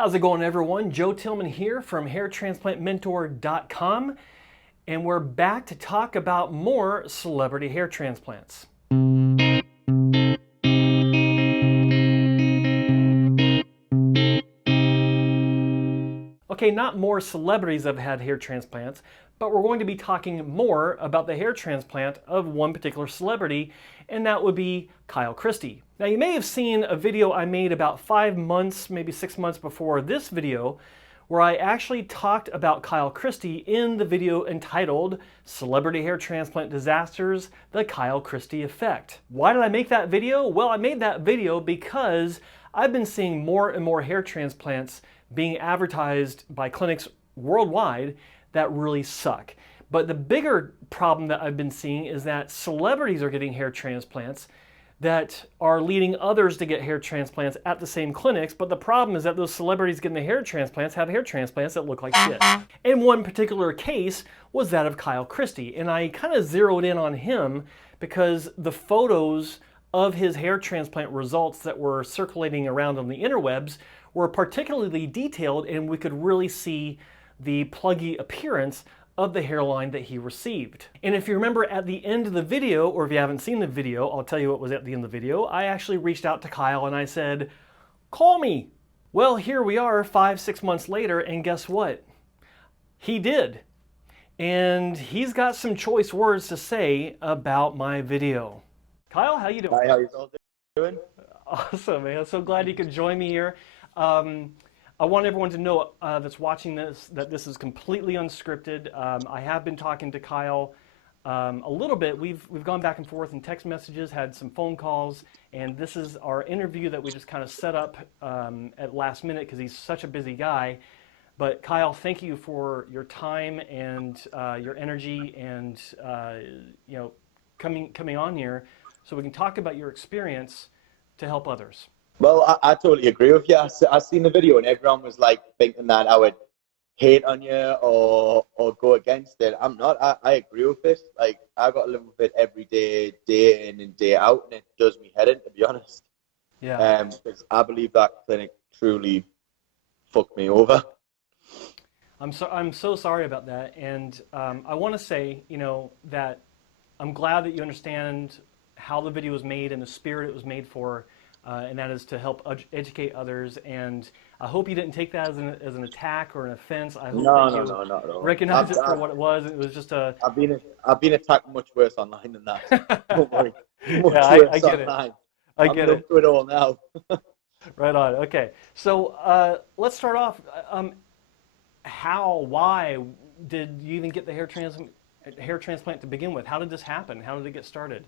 How's it going, everyone? Joe Tillman here from hairtransplantmentor.com, and we're back to talk about more celebrity hair transplants. Okay, not more celebrities have had hair transplants, but we're going to be talking more about the hair transplant of one particular celebrity, and that would be Kyle Christie. Now, you may have seen a video I made about 5 months, maybe 6 months before this video, where I actually talked about Kyle Christie in the video entitled Celebrity Hair Transplant Disasters, The Kyle Christie Effect. Why did I make that video? Well, I made that video because I've been seeing more and more hair transplants being advertised by clinics worldwide that really suck. But the bigger problem that I've been seeing is that celebrities are getting hair transplants that are leading others to get hair transplants at the same clinics, but the problem is that those celebrities getting the hair transplants have hair transplants that look like shit. And one particular case was that of Kyle Christie, and I kind of zeroed in on him because the photos of his hair transplant results that were circulating around on the interwebs were particularly detailed, and we could really see the pluggy appearance of the hairline that he received. And if you remember at the end of the video, or if you haven't seen the video, I'll tell you what was at the end of the video. I actually reached out to Kyle and I said, call me. Well, here we are 5-6 months later, and guess what? He did. And he's got some choice words to say about my video. Kyle, how you doing? Hi, how you all doing? Awesome, man. So glad you could join me here. I want everyone to know that's watching this that this is completely unscripted. I have been talking to Kyle a little bit. We've gone back and forth in text messages, had some phone calls, and this is our interview that we just kind of set up at last minute because he's such a busy guy. But Kyle, thank you for your time and your energy and coming on here so we can talk about your experience to help others. Well, I totally agree with you. I seen the video and everyone was like thinking that I would hate on you or go against it. I'm not. I agree with this. Like, I got to live with it every day, day in and day out, and it does me head in, to be honest. Yeah. Because I believe that clinic truly fucked me over. I'm so sorry about that, and I want to say, that I'm glad that you understand how the video was made and the spirit it was made for. And that is to help educate others. And I hope you didn't take that as an attack or an offense. I hope that you No, not at all. recognize it for what it was. It was just a. I've been attacked much worse online than that. Don't worry. Much Yeah, worse I get online. it. I get I'm it. to it all now. Right on. Okay. So let's start off. Why did you even get the hair transplant to begin with? How did this happen? How did it get started?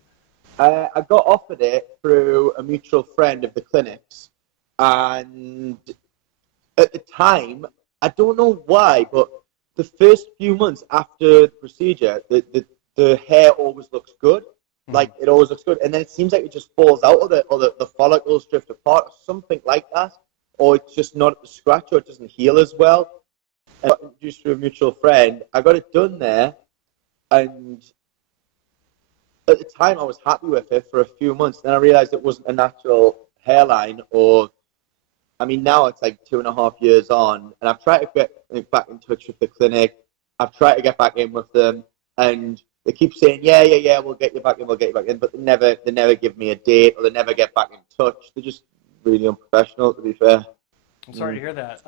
I got offered it through a mutual friend of the clinic's, and at the time, I don't know why, but the first few months after the procedure, the hair always looks good. Like, it always looks good, and then it seems like it just falls out, or the follicles drift apart, or something like that, or it's just not at the scratch, or it doesn't heal as well. And I got introduced through a mutual friend. I got it done there, and at the time, I was happy with it for a few months. Then I realized it wasn't a natural hairline, now it's like 2.5 years on, and I've tried to get back in touch with the clinic. I've tried to get back in with them, and they keep saying, yeah, we'll get you back in, but they never give me a date, or they never get back in touch. They're just really unprofessional, to be fair. I'm sorry to hear that.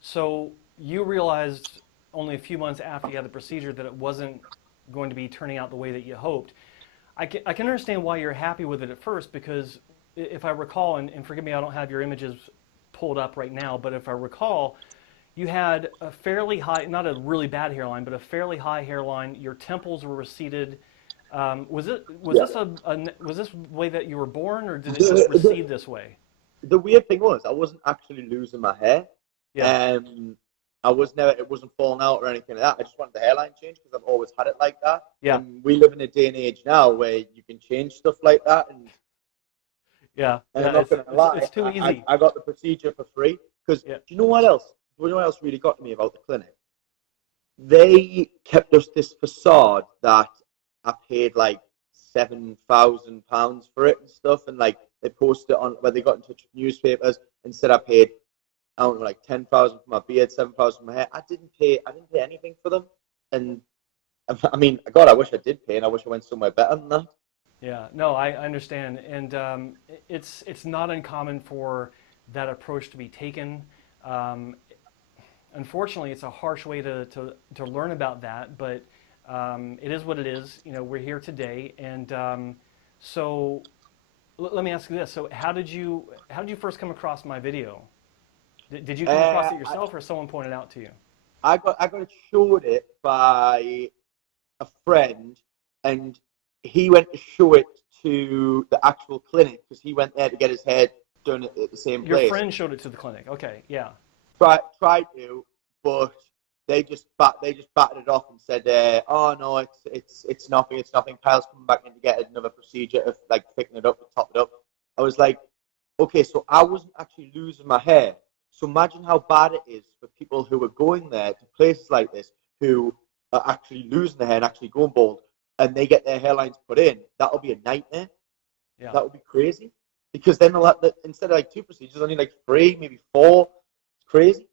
So you realized only a few months after you had the procedure that it wasn't going to be turning out the way that you hoped. I can understand why you're happy with it at first, because if I recall, and forgive me, I don't have your images pulled up right now, but if I recall, you had a fairly high, not a really bad hairline, but a fairly high hairline. Your temples were receded. Was this the way that you were born, or did it just recede this way? The weird thing was, I wasn't actually losing my hair. Yeah. It wasn't falling out or anything like that. I just wanted the hairline change because I've always had it like that. Yeah. And we live in a day and age now where you can change stuff like that. And yeah. I'm not going to lie. It's too easy. I got the procedure for free because do you know what else? Do you know what else really got to me about the clinic? They kept us this facade that I paid like £7,000 for it and stuff, and like they posted it on where they got in touch with newspapers and said I paid I don't know, like 10,000 for my beard, 7,000 for my hair. I didn't pay anything for them, and I mean, God, I wish I did pay, and I wish I went somewhere better than that. Yeah, no, I understand, and it's not uncommon for that approach to be taken. Um, Unfortunately, it's a harsh way to learn about that, but it is what it is. You know, we're here today, and so let me ask you this: so how did you first come across my video? Did you come across Uh, it yourself, or someone pointed out to you? I got showed it by a friend, and he went to show it to the actual clinic because he went there to get his hair done at the same Your place. friend showed it to the clinic. Okay, yeah. Tried to, but they just batted it off and said, "Oh no, it's nothing. It's nothing." Kyle's coming back in to get another procedure of like picking it up and top it up. I was like, okay, so I wasn't actually losing my hair. So imagine how bad it is for people who are going there to places like this who are actually losing their hair and actually going bald, and they get their hairlines put in. That'll be a nightmare. Yeah. That would be crazy because then instead of like two procedures, only like three, maybe four. It's crazy.